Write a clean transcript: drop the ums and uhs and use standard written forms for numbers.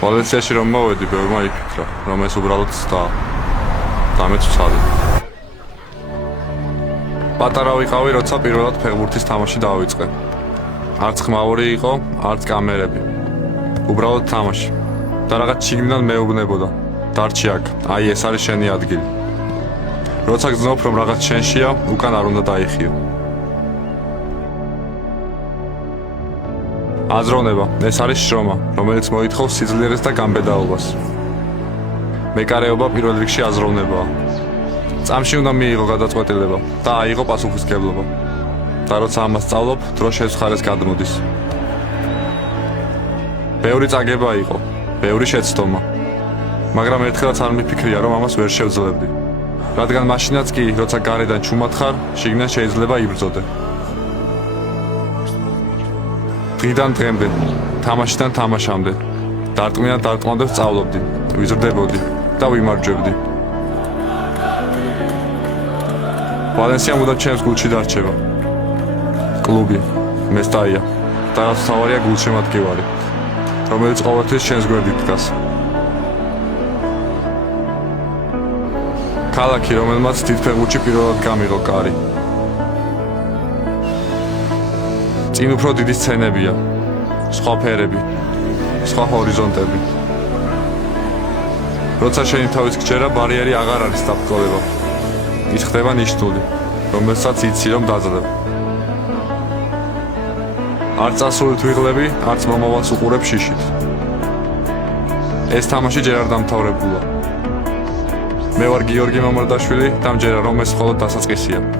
ვალენსიაში რომ მოვედი, ბევრმა იფიქრა, რომ ეს უბრალოდ ცდა. და მეც ვცადე. პატარა ვიყავი, როცა პირველად ფეხბურთის თამაში დავიწყე. არც ხმაური იყო, არც კამერები. უბრალოდ თამაში. და რაღაც შიგნიდან მეუბნებოდა. დარჩი აქ, აი ეს არის შენი ადგილი. როცა გძნობ, რომ რაღაც შენშია, უკან არ უნდა დაიხიო. აზროვნება, ეს არის შრომა, რომელიც მოითხოვს სიძლიერეს და გამბედაობას. მეკარეობა პირველ რიგში აზროვნებაა. წამში უნდა მიიღო გადაწყვეტილება და აიღო პასუხისმგებლობა. და როცა ამას სწავლობ, დრო შეცხარეს გადმოდის. ბევრი წაგება იყო, ბევრი შეცდომა. მაგრამ ერთხელაც არ მიფიქრია, რომ ამას ვერ შევძლებდი. რადგან მაშინაც კი, როცა გარედან ჩუმად ხარ, შიგნიდან შეიძლება იბრძოდე. დღიდან დღემდე, თამაშიდან თამაშამდე, დარტყმიდან დარტყმამდე ვსწავლობდი, ვიზრდებოდი და ვიმარჯვებდი. ვალენსია მუდამ ჩემს გულში დარჩება. კლუბი, მესტაია და რაც თავარია გულშემატკივარი, რომელიც ყოველთვის შენს გვერდით დგას. ქალაქი, რომელმაც დიდ ფეხბურთში პირველად გამიღო კარი. წინ უფრო დიდი სცენებია, სხვა ფერები, სხვა ჰორიზონტები. როცა შენი თავის გჯერა, ბარიერი აღარ არის დაბრკოლება. ის ხდება ნიშნული, რომელსაც იცი რომ დაძრებ. არც წასულით ვიღლები, არც მომავალს უყურებ შიშით. ეს თამაში ჯერ არ დამთავრებულა. მე ვარ გიორგი მამარდაშვილი და მჯერა რომ ეს მხოლოდ დასაწყისია.